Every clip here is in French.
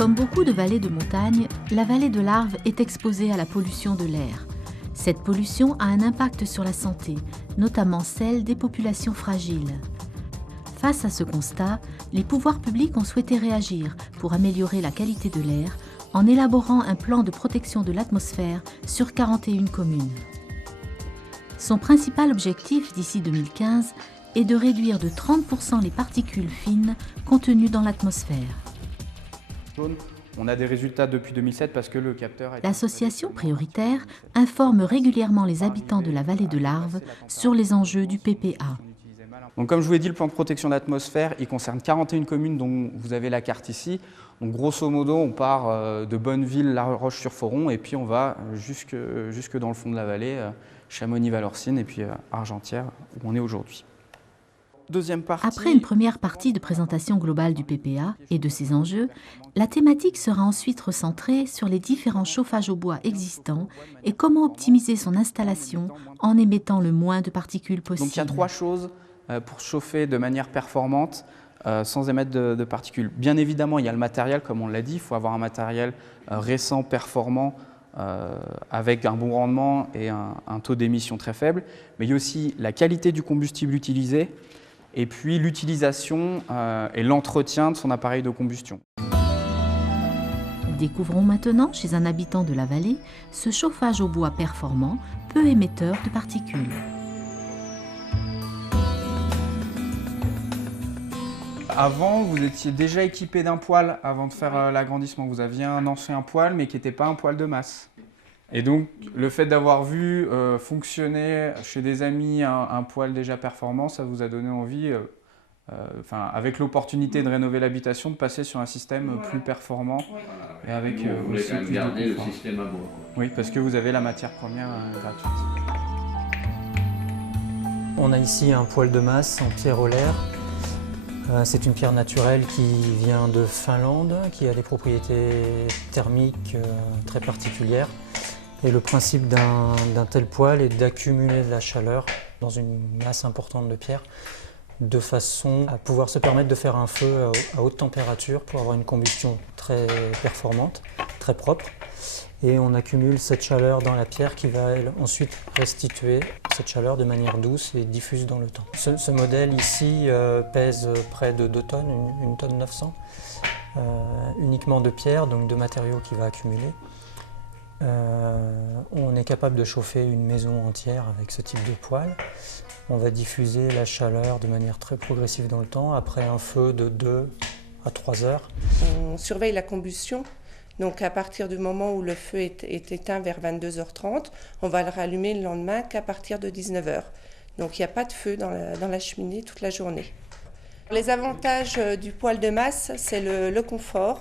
Comme beaucoup de vallées de montagne, la vallée de l'Arve est exposée à la pollution de l'air. Cette pollution a un impact sur la santé, notamment celle des populations fragiles. Face à ce constat, les pouvoirs publics ont souhaité réagir pour améliorer la qualité de l'air en élaborant un plan de protection de l'atmosphère sur 41 communes. Son principal objectif d'ici 2015 est de réduire de 30% les particules fines contenues dans l'atmosphère. On a des résultats depuis 2007 parce que le capteur... L'association prioritaire informe régulièrement les habitants de la vallée de l'Arve sur les enjeux du PPA. Donc, comme je vous l'ai dit, le plan de protection de l'atmosphère, il concerne 41 communes dont vous avez la carte ici. Donc, grosso modo, on part de Bonneville, La Roche-sur-Foron, et puis on va jusque dans le fond de la vallée, Chamonix-Valorcine et puis Argentière, où on est aujourd'hui. Deuxième partie. Après une première partie de présentation globale du PPA et de ses enjeux, la thématique sera ensuite recentrée sur les différents chauffages au bois existants et comment optimiser son installation en émettant le moins de particules possible. Donc il y a 3 choses pour chauffer de manière performante sans émettre de particules. Bien évidemment, il y a le matériel, comme on l'a dit, il faut avoir un matériel récent, performant, avec un bon rendement et un taux d'émission très faible. Mais il y a aussi la qualité du combustible utilisé, et puis l'utilisation et l'entretien de son appareil de combustion. Découvrons maintenant, chez un habitant de la vallée, ce chauffage au bois performant, peu émetteur de particules. Avant, vous étiez déjà équipé d'un poêle avant de faire l'agrandissement. Vous aviez un ancien poêle, mais qui n'était pas un poêle de masse. Et donc, le fait d'avoir vu fonctionner chez des amis un poêle déjà performant, ça vous a donné envie, avec l'opportunité de rénover l'habitation, de passer sur un système plus performant et avec aussi plus garder de le confort. système à bois. Oui, parce que vous avez la matière première gratuite. On a ici un poêle de masse en pierre olaire. C'est une pierre naturelle qui vient de Finlande, qui a des propriétés thermiques très particulières. Et le principe d'un tel poêle est d'accumuler de la chaleur dans une masse importante de pierre, de façon à pouvoir se permettre de faire un feu à haute température pour avoir une combustion très performante, très propre. Et on accumule cette chaleur dans la pierre qui va ensuite restituer cette chaleur de manière douce et diffuse dans le temps. Ce modèle ici pèse près de 2 tonnes, 1 tonne 900, uniquement de pierre, donc de matériaux qu'il va accumuler. On est capable de chauffer une maison entière avec ce type de poêle. On va diffuser la chaleur de manière très progressive dans le temps, après un feu de 2 à 3 heures. On surveille la combustion. Donc à partir du moment où le feu est éteint vers 22h30, on va le rallumer le lendemain qu'à partir de 19h. Donc il n'y a pas de feu dans la cheminée toute la journée. Les avantages du poêle de masse, c'est le confort,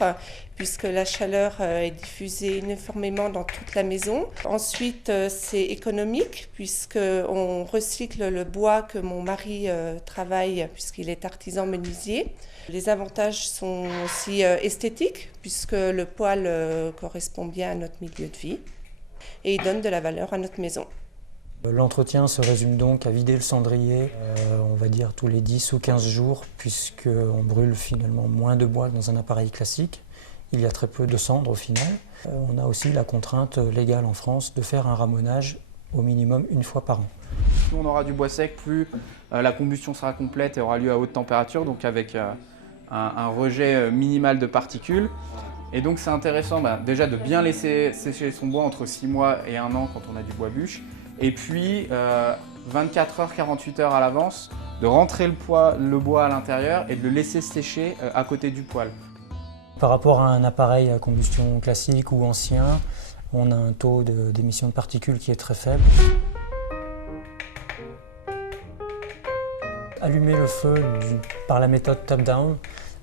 puisque la chaleur est diffusée uniformément dans toute la maison. Ensuite, c'est économique, puisqu'on recycle le bois que mon mari travaille, puisqu'il est artisan menuisier. Les avantages sont aussi esthétiques, puisque le poêle correspond bien à notre milieu de vie et il donne de la valeur à notre maison. L'entretien se résume donc à vider le cendrier, on va dire tous les 10 ou 15 jours, puisqu'on brûle finalement moins de bois que dans un appareil classique. Il y a très peu de cendres au final. On a aussi la contrainte légale en France de faire un ramonage au minimum 1 fois par an. Plus on aura du bois sec, plus la combustion sera complète et aura lieu à haute température, donc avec un rejet minimal de particules. Et donc c'est intéressant déjà de bien laisser sécher son bois entre 6 mois et 1 an quand on a du bois bûche. Et puis 24 heures, 48 heures à l'avance, de rentrer le bois à l'intérieur et de le laisser sécher à côté du poêle. Par rapport à un appareil à combustion classique ou ancien, on a un taux d'émission de particules qui est très faible. Allumer le feu par la méthode top-down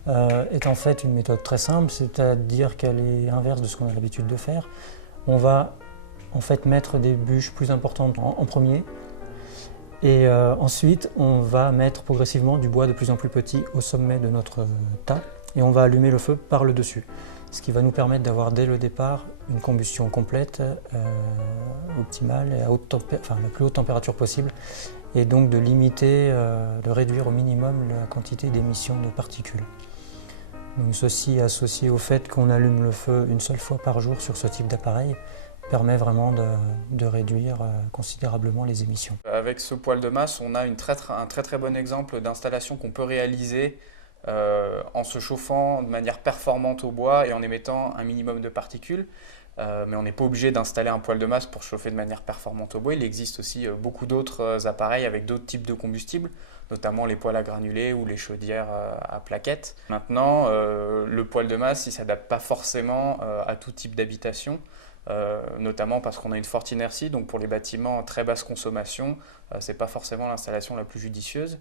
est en fait une méthode très simple, c'est-à-dire qu'elle est inverse de ce qu'on a l'habitude de faire. On va en fait mettre des bûches plus importantes en premier et ensuite on va mettre progressivement du bois de plus en plus petit au sommet de notre tas et on va allumer le feu par le dessus, ce qui va nous permettre d'avoir dès le départ une combustion complète, optimale et à la plus haute température possible, et donc de limiter, de réduire au minimum la quantité d'émissions de particules. Donc ceci associé au fait qu'on allume le feu une seule fois par jour sur ce type d'appareil permet vraiment de réduire considérablement les émissions. Avec ce poêle de masse, on a un très très bon exemple d'installation qu'on peut réaliser en se chauffant de manière performante au bois et en émettant un minimum de particules. Mais on n'est pas obligé d'installer un poêle de masse pour chauffer de manière performante au bois. Il existe aussi beaucoup d'autres appareils avec d'autres types de combustibles, notamment les poêles à granulés ou les chaudières à plaquettes. Maintenant, le poêle de masse, il ne s'adapte pas forcément à tout type d'habitation, notamment parce qu'on a une forte inertie, donc pour les bâtiments à très basse consommation, ce n'est pas forcément l'installation la plus judicieuse.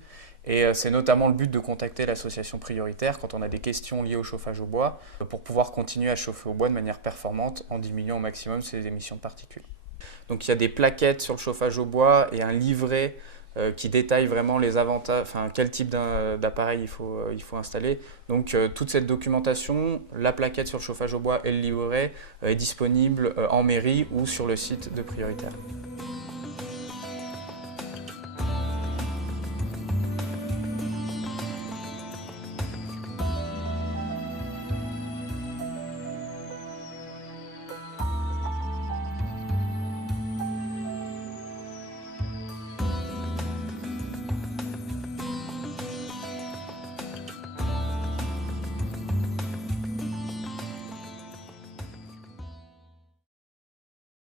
Et c'est notamment le but de contacter l'association prioritaire quand on a des questions liées au chauffage au bois, pour pouvoir continuer à chauffer au bois de manière performante en diminuant au maximum ses émissions de particules. Donc il y a des plaquettes sur le chauffage au bois et un livret qui détaille vraiment les avantages, enfin quel type d'appareil il faut installer. Donc toute cette documentation, la plaquette sur le chauffage au bois et le livret est disponible en mairie ou sur le site de Prioritaire.